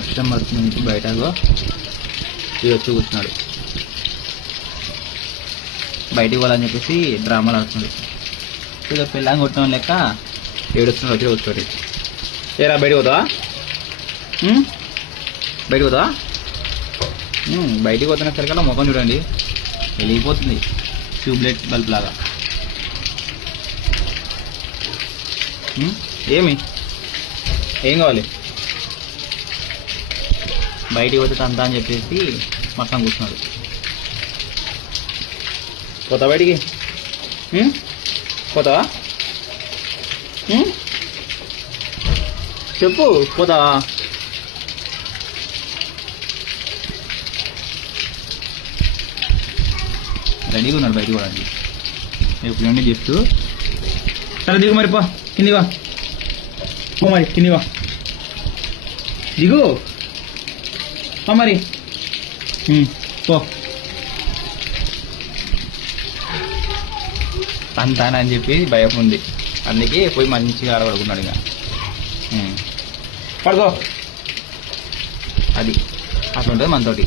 వర్షం వస్తుంది బయటలో ఇది వచ్చి కూర్చున్నాడు. బయటికి పోవాలని చెప్పేసి డ్రామాలు ఆడుతున్నాడు. ఇక పిల్లని కొట్టడం లెక్క ఏడుస్తున్నాడు. వచ్చి కూర్చోటి ఏరా బయటకు పోతావా? బయటకు పోతావా? బయటికి పోతున్న సరికల్లా ముఖం చూడండి వెళ్ళిపోతుంది ట్యూబ్లైట్ బల్బ్ లాగా. ఏమి ఏం కావాలి? బయటికి పోతే తంతా అని చెప్పేసి మొత్తం కూర్చున్నాడు. పోతా బయటికి? పోతావా? చెప్పు పోతావా? రెడీగా ఉన్నాడు బయటికి పోవడానికి. ఇప్పుడు నుండి చెప్తూ సరే దిగు మరి పో కిందివా పో మరి కిందివా దిగు మరి పో అంతానని చెప్పి భయం ఉంది. అందుకే పోయి మంచిగా ఆడబడుకున్నాడు. ఇక పడుకో అది అట్లా ఉంటుంది మనతోటి.